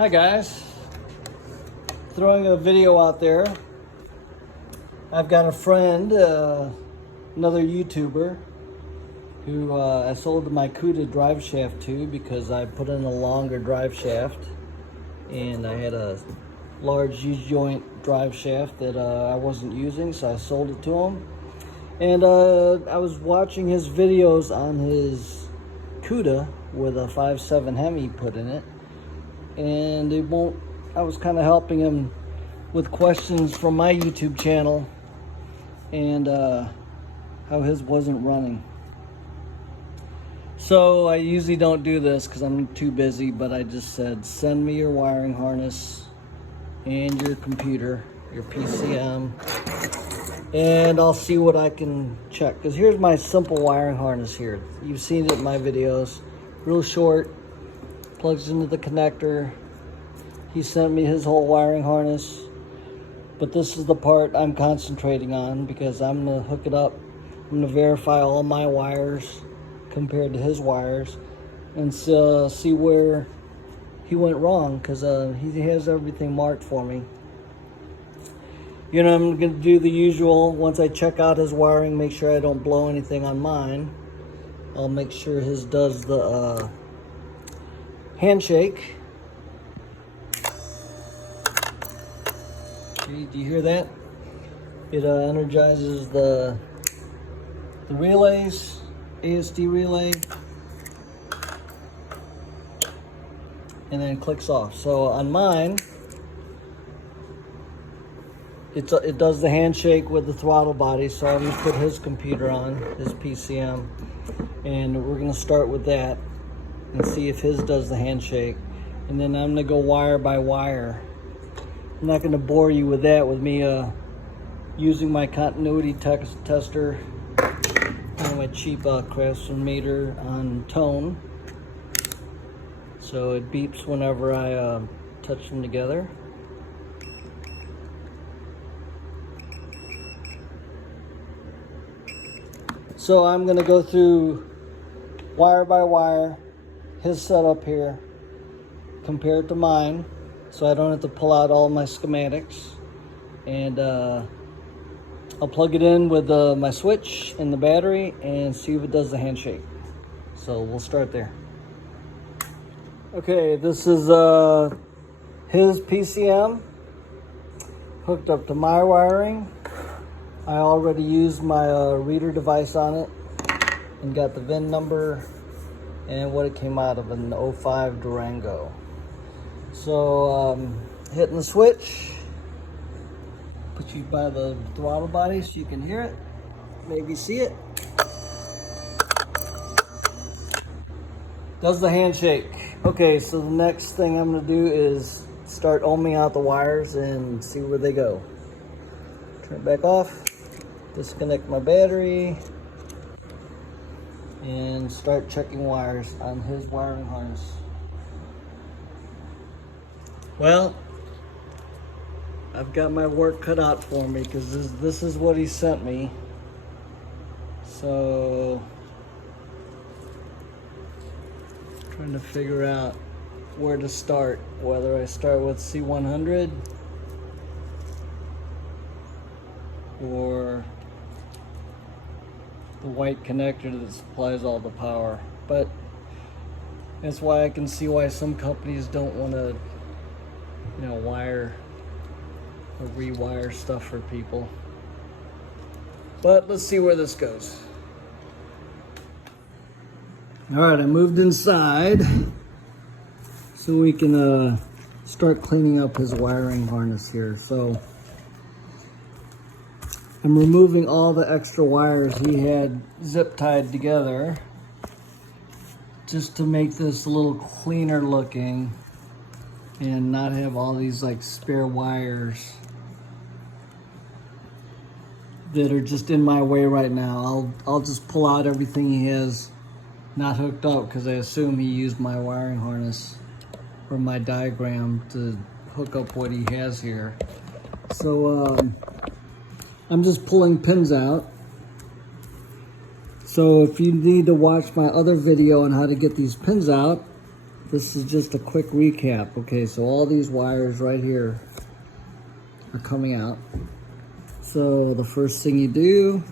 Hi guys, throwing a video out there. I've got a friend, another YouTuber, who I sold my Cuda drive shaft to because I put in a longer drive shaft and I had a large U-joint drive shaft that I wasn't using, so I sold it to him. And I was watching his videos on his Cuda with a 5.7 Hemi put in it, and I was kind of helping him with questions from my YouTube channel and how his wasn't running. So I usually don't do this because I'm too busy, but I just said, send me your wiring harness and your computer, your PCM, and I'll see what I can check. Because here's my simple wiring harness here. You've seen it in my videos. Real short, plugs into the connector. He sent me his whole wiring harness, but this is the part I'm concentrating on because I'm gonna hook it up. I'm gonna verify all my wires compared to his wires and see where he went wrong, because he has everything marked for me. You know, I'm gonna do the usual. Once I check out his wiring, make sure I don't blow anything on mine. I'll make sure his does the handshake. Okay, do you hear that? It energizes the relays, ASD relay, and then clicks off. So on mine, it does the handshake with the throttle body. So I'm gonna put his computer on, his PCM, and we're gonna start with that and see if his does the handshake. And then I'm gonna go wire by wire. I'm not gonna bore you with that, with me using my continuity tester and my cheap Craftsman meter on tone. So it beeps whenever I touch them together. So I'm gonna go through wire by wire, his setup here, compared to mine, so I don't have to pull out all my schematics. And I'll plug it in with my switch and the battery and see if it does the handshake. So we'll start there. Okay, this is his PCM hooked up to my wiring. I already used my reader device on it and got the VIN number and what it came out of, an 05 Durango. So hitting the switch, put you by the throttle body so you can hear it, maybe see it. Does the handshake. Okay, so the next thing I'm gonna do is start ohming out the wires and see where they go. Turn it back off, disconnect my battery, and start checking wires on his wiring harness. Well, I've got my work cut out for me because this is what he sent me. So, trying to figure out where to start, whether I start with C100 or the white connector that supplies all the power. But that's why I can see why some companies don't want to, you know, wire or rewire stuff for people. But let's see where this goes. All right, I moved inside so we can start cleaning up his wiring harness here. So I'm removing all the extra wires he had zip tied together just to make this a little cleaner looking and not have all these like spare wires that are just in my way right now. I'll just pull out everything he has not hooked up because I assume he used my wiring harness from my diagram to hook up what he has here. So I'm just pulling pins out. So if you need to watch my other video on how to get these pins out, this is just a quick recap. Okay, so all these wires right here are coming out. So the first thing you do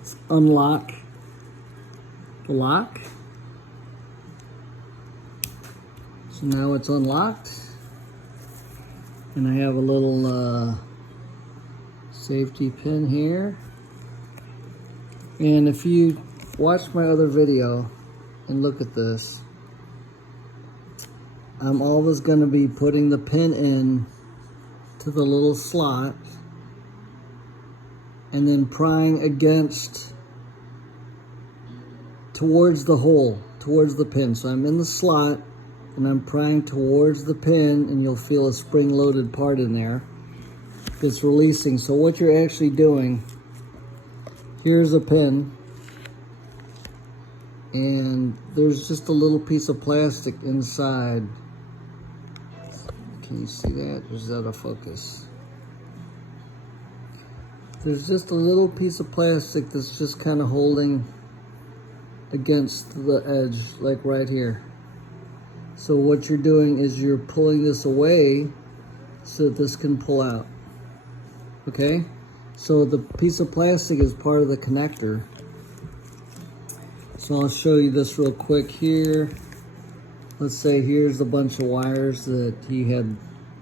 is unlock the lock. So now it's unlocked. And I have a little safety pin here. And if you watch my other video and look at this, I'm always going to be putting the pin in to the little slot and then prying against towards the hole, towards the pin. So I'm in the slot and I'm prying towards the pin, and you'll feel a spring-loaded part in there. It's releasing. So what you're actually doing, here's a pin, and there's just a little piece of plastic inside. Can you see that? Or is that a focus? There's just a little piece of plastic that's just kind of holding against the edge, like right here. So what you're doing is you're pulling this away so that this can pull out. Okay? So the piece of plastic is part of the connector. So I'll show you this real quick here. Let's say here's a bunch of wires that he had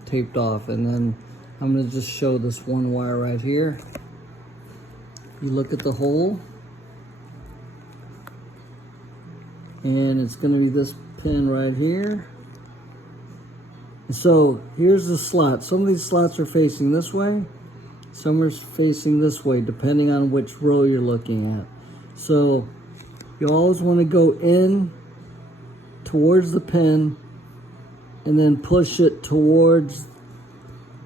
taped off, and then I'm going to just show this one wire right here. You look at the hole, and it's going to be this pin right here. So here's the slot. Some of these slots are facing this way, some are facing this way, depending on which row you're looking at. So you always want to go in towards the pin and then push it towards,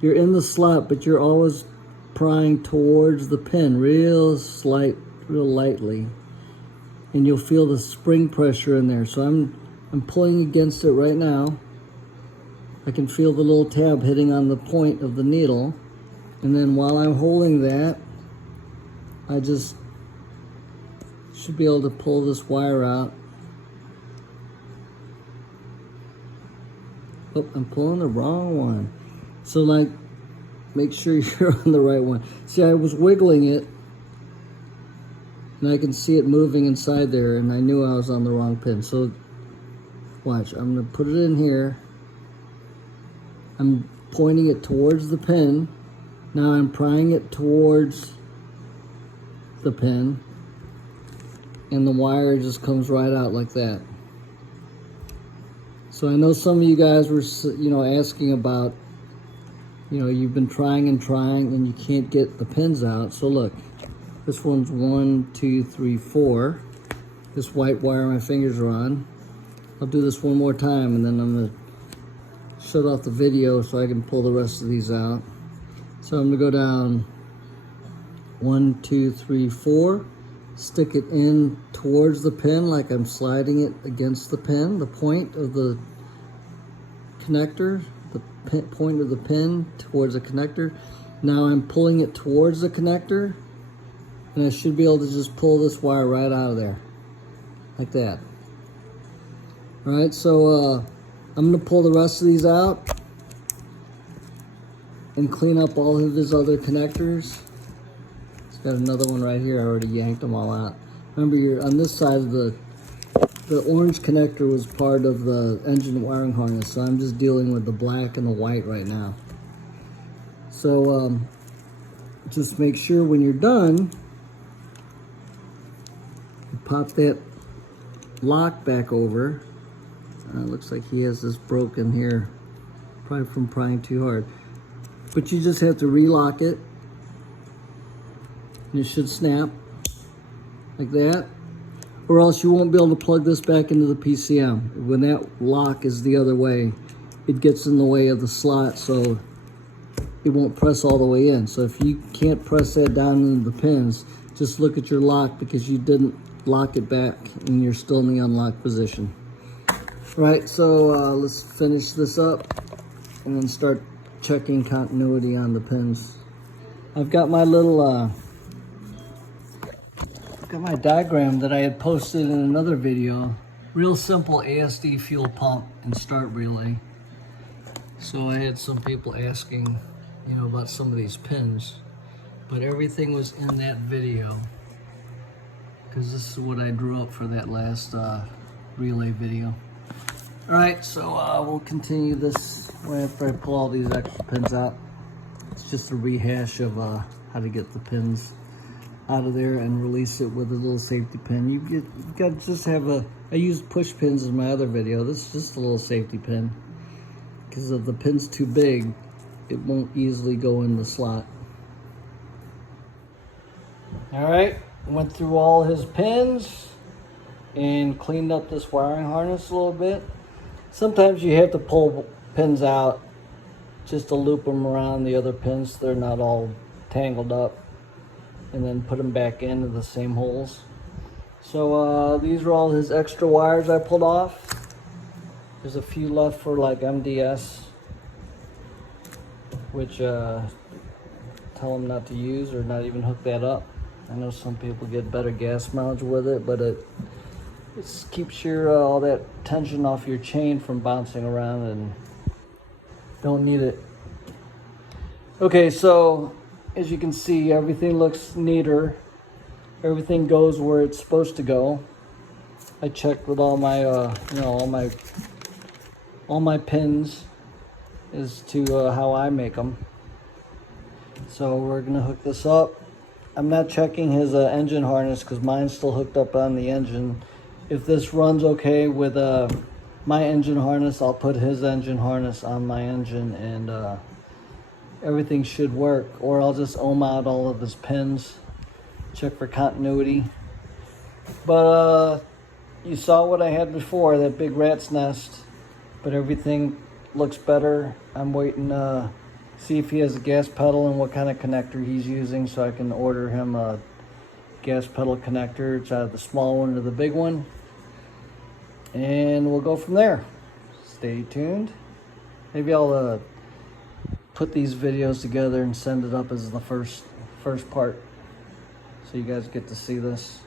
you're in the slot, but you're always prying towards the pin real lightly, and you'll feel the spring pressure in there. So I'm pulling against it right now. I can feel the little tab hitting on the point of the needle, and then while I'm holding that, I just should be able to pull this wire out. Oh, I'm pulling the wrong one. So like, make sure you're on the right one. See, I was wiggling it, and I can see it moving inside there, and I knew I was on the wrong pin. So watch, I'm gonna put it in here. I'm pointing it towards the pin. Now I'm prying it towards the pin, and the wire just comes right out like that. So I know some of you guys were, asking about, you've been trying and you can't get the pins out. So look, this one's 1, 2, 3, 4. This white wire my fingers are on. I'll do this one more time, and then I'm gonna shut off the video so I can pull the rest of these out. So I'm gonna go down 1, 2, 3, 4. Stick it in towards the pin like I'm sliding it against the pin, the point of the connector, the point of the pin towards the connector. Now I'm pulling it towards the connector, and I should be able to just pull this wire right out of there, like that. All right, so I'm gonna pull the rest of these out and clean up all of his other connectors. Got another one right here. I already yanked them all out. Remember, you're on this side of the orange connector was part of the engine wiring harness, so I'm just dealing with the black and the white right now. So just make sure when you're done, you pop that lock back over. Looks like he has this broken here, probably from prying too hard. But you just have to relock it. And it should snap like that, or else you won't be able to plug this back into the PCM. When that lock is the other way, it gets in the way of the slot, so it won't press all the way in. So if you can't press that down into the pins, just look at your lock, because you didn't lock it back and you're still in the unlocked position. Right, so let's finish this up and then start checking continuity on the pins. I've got my little got my diagram that I had posted in another video Real simple ASD fuel pump and start relay. So I had some people asking, you know, about some of these pins, but everything was in that video because this is what I drew up for that last relay video. All right, so we'll continue this after I pull all these extra pins out. It's just a rehash of how to get the pins out of there and release it with a little safety pin. You got to just have a, I used push pins in my other video. This is just a little safety pin. Because if the pin's too big, it won't easily go in the slot. All right, went through all his pins and cleaned up this wiring harness a little bit. Sometimes you have to pull pins out just to loop them around the other pins so they're not all tangled up, and then put them back into the same holes. So these are all his extra wires I pulled off. There's a few left for like MDS, which tell them not to use or not even hook that up. I know some people get better gas mileage with it, but it keeps your all that tension off your chain from bouncing around, and don't need it. Okay, so as you can see, everything looks neater. Everything goes where it's supposed to go. I checked with all my, you know, all my pins as to how I make them. So we're gonna hook this up. I'm not checking his engine harness because mine's still hooked up on the engine. If this runs okay with my engine harness, I'll put his engine harness on my engine, and everything should work. Or I'll just ohm out all of his pins, check for continuity. But you saw what I had before, that big rat's nest, but everything looks better. I'm waiting to see if he has a gas pedal and what kind of connector he's using, so I can order him a gas pedal connector. It's out of the small one to the big one, and we'll go from there. Stay tuned. Maybe I'll put these videos together and send it up as the first part, so you guys get to see this.